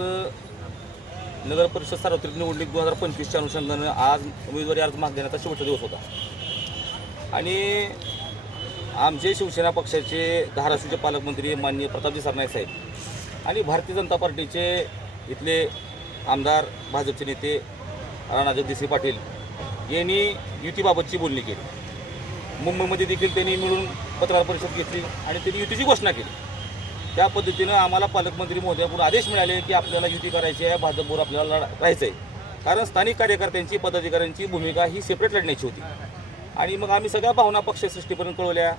आज नगर परिषद सार्वत्रिक निवडणूक दोन हजार पंचवीसच्या अनुषंगानं आज उमेदवारी अर्ज माग देण्याचा शेवटचा दिवस होता. आणि आमचे शिवसेना पक्षाचे धाराशिवचे पालकमंत्री माननीय प्रतापजी सरनाईक साहेब आणि भारतीय जनता पार्टीचे इथले आमदार भाजपचे नेते राणा जगदीश पाटील यांनी युतीबाबतची बोलणी केली. मुंबईमध्ये देखील त्यांनी मिळून पत्रकार परिषद घेतली आणि त्यांनी युतीची घोषणा केली. त्या पद्धतीनं आम्हाला पालकमंत्री महोदयाकडून आदेश मिळाले की आपल्याला युती करायची आहे भाजपवर आपल्याला राहायचं आहे. कारण स्थानिक कार्यकर्त्यांची पदाधिकाऱ्यांची भूमिका ही सेपरेट लढण्याची होती. आणि मग आम्ही सगळ्या भावना पक्षसृष्टीपर्यंत कळवल्या.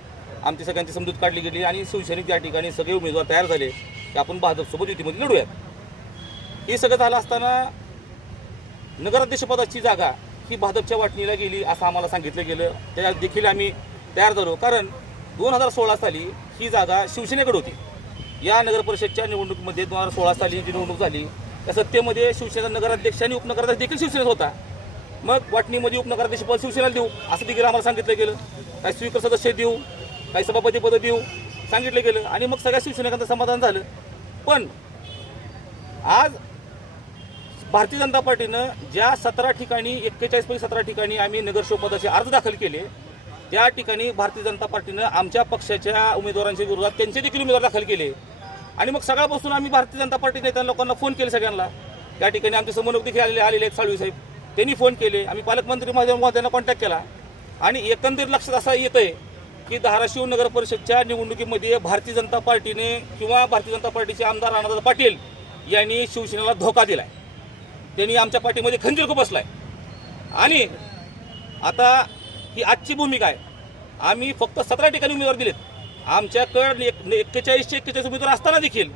आमची सगळ्यांची समजूत काढली गेली आणि शिवसैनिक त्या ठिकाणी सगळे उमेदवार तयार झाले की आपण भाजपसोबत युतीमध्ये लढूयात. हे सगळं झालं असताना नगराध्यक्षपदाची जागा ही भाजपच्या वाटणीला गेली असं आम्हाला सांगितलं गेलं. त्या देखील आम्ही तयार झालो. कारण दोन हजार सोळा साली ही जागा शिवसेनेकडे होती. या नगर परिषदच्या निवडणुकीमध्ये दोन हजार सोळा साली जी निवडणूक झाली त्या सत्तेमध्ये शिवसेना नगराध्यक्ष आणि उपनगराध्यक्ष देखील शिवसेनेत होता. मग वाटणीमध्ये उपनगराध्यक्ष पद शिवसेनेला देऊ असं देखील आम्हाला सांगितलं गेलं. काही स्वीकर सदस्य देऊ काही सभापती पद देऊ सांगितलं गेलं. आणि मग सगळ्या शिवसैनिकांचं समाधान झालं. पण आज भारतीय जनता पार्टीनं ज्या सतरा ठिकाणी एक्केचाळीसपैकी सतरा ठिकाणी आम्ही नगरसेवकपदाचे अर्ज दाखल केले त्या ठिकाणी भारतीय जनता पार्टीनं आमच्या पक्षाच्या उमेदवारांच्या विरोधात त्यांचे देखील उमेदवार दाखल केले. आणि मग सकाळपासून आम्ही भारतीय जनता पार्टी नेत्या लोकांना फोन केले सगळ्यांना. त्या ठिकाणी आमचे समन्वयक देखील आलेले आलेले आहेत साळवी साहेब. त्यांनी फोन केले. आम्ही पालकमंत्री महोदय महोदयांना कॉन्टॅक्ट केला. आणि एकंदरीत लक्षात असं आहे की धाराशिव नगर परिषदच्या निवडणुकीमध्ये भारतीय जनता पार्टीने किंवा भारतीय जनता पार्टीचे आमदार राणादादा पाटील यांनी शिवसेनेला धोका दिला आहे त्यांनी आमच्या पार्टीमध्ये खंजीर बसलाय. आणि आता ही आजची भूमिका आहे. आम्ही फक्त सतरा ठिकाणी उमेदवार दिलेत. आमच्याकडे एक एक्केचाळीसशे एक्केचाळीस उमेदवार असताना देखील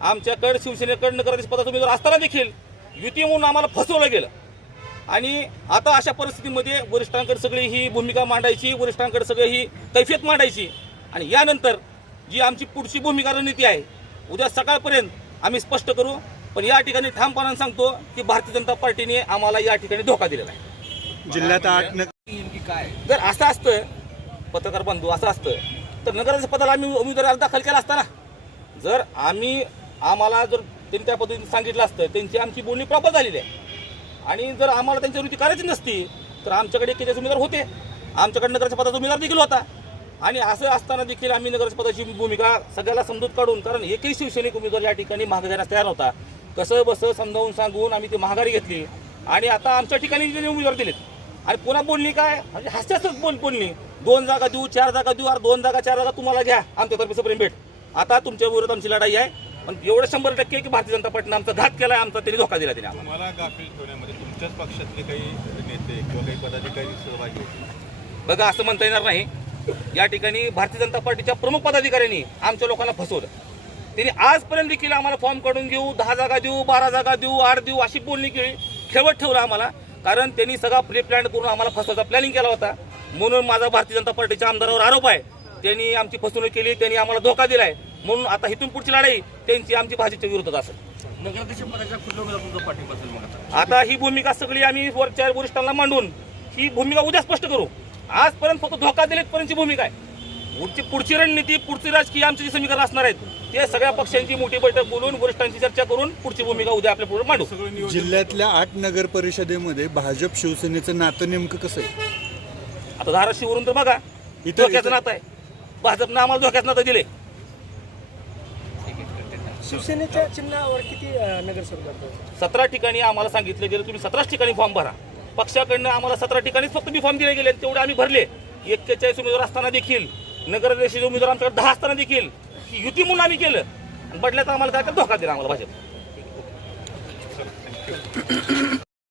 आमच्याकडे शिवसेनेकडे नगराधीश पदाचा उमेदवार असताना देखील युती म्हणून आम्हाला फसवलं गेलं. आणि आता अशा परिस्थितीमध्ये वरिष्ठांकडे सगळी ही भूमिका मांडायची वरिष्ठांकडे सगळी ही कैफियत मांडायची. आणि यानंतर जी आमची पुढची भूमिका रणनीती आहे उद्या सकाळपर्यंत आम्ही स्पष्ट करू पण या ठिकाणी ठामपणाने सांगतो की भारतीय जनता पार्टीने आम्हाला या ठिकाणी धोका दिलेला आहे. जिल्ह्यात आठ न जर असं असतं पत्रकार बंधू असं असतं तर नगराध्यक्ष पदाला आम्ही उमेदवारी अर्ज दाखल केला असता ना. जर आम्ही आम्हाला जर त्यांनी त्या पद्धतीने सांगितलं असतं त्यांची आमची बोलणी प्रॉपर झालेली आहे. आणि जर आम्हाला त्यांची वृत्ती करायची नसती तर आमच्याकडे एकेचाळीस उमेदवार होते. आमच्याकडे नगराच्या पदाचा उमेदवार देखील होता. आणि असं असताना देखील आम्ही नगराच्या पदाची भूमिका सगळ्याला समजूत काढून कारण एकही शिवसैनिक उमेदवार या ठिकाणी महागाऱ्यास तयार होता कसं बसं समजावून सांगून आम्ही ती महागारी घेतली. आणि आता आमच्या ठिकाणी उमेदवार दिलेत आणि पुन्हा बोलणी काय? म्हणजे हास्यास्पद बोल बोलणी दोन जागा देऊ चार जागा देऊ अरे दोन जागा चार जागा तुम्हाला घ्या. आमच्यातर्फे सप्रेम भेट. आता तुमच्या विरोधात आमची लढाई आहे. पण एवढं शंभर टक्के की भारतीय जनता पार्टीने आमचा घात केला आमचा त्यांनी धोका दिला त्याने आम्हाला. गाफील ठेवण्यामध्ये तुमच्याच पक्षातले काही नेते किंवा काही पदाधिकारी सहभागी होते बघा असं म्हणता येणार नाही. या ठिकाणी भारतीय जनता पार्टीच्या प्रमुख पदाधिकाऱ्यांनी आमच्या लोकांना फसवलं. त्यांनी आजपर्यंत देखील आम्हाला फॉर्म काढून घेऊ दहा जागा देऊ बारा जागा देऊ आठ देऊ अशी बोलणी केली. खेळवत ठेवलं आम्हाला. कारण त्यांनी सगळा प्री प्लॅन करून आम्हाला फसवायचा प्लॅनिंग केला होता. म्हणून माझा भारतीय जनता पार्टीच्या आमदारावर आरोप आहे. त्यांनी आमची फसवणूक केली त्यांनी आम्हाला धोका दिलाय. म्हणून आता इथून पुढची लढाई त्यांची आमची भाजपच्या विरोधात असेल. आता? आता ही भूमिका सगळी आम्ही वरच्या वरिष्ठांना मांडून ही भूमिका उद्या स्पष्ट करू. आजपर्यंत फक्त धोका दिलेत पर्यंतची भूमिका आहे. पुढची पुढची रणनीती पुढची राजकीय आमची जी समीकरण असणार आहेत ते सगळ्या पक्षांची मोठी बैठक बोलून वरिष्ठांची चर्चा करून पुढची भूमिका उद्या आपल्या पुढे मांडू. जिल्ह्यातल्या आठ नगर परिषदेमध्ये भाजप शिवसेनेचं नातं नेमकं कसं आहे? आता धाराशिवरून तर बघा धोक्याचं नातं आहे. भाजपनं आम्हाला धोक्याचं नातं दिले शिवसेनेच्या चिन्हावर किती नगरसेवक सतरा ठिकाणी आम्हाला सांगितलं गेलं तुम्ही सतराच ठिकाणी फॉर्म भरा. पक्षाकडनं आम्हाला सतरा ठिकाणीच फक्त बी फॉर्म दिले गेले तेवढे आम्ही भरले. एक्केचाळीस उमेदवार असताना देखील नगराध्यक्षाचे उमेदवार आमच्याकडे दहा असताना देखील की युती म्हणून आम्ही केलं. बदल्यात आम्हाला काय तर धोका दिला आम्हाला भाजप.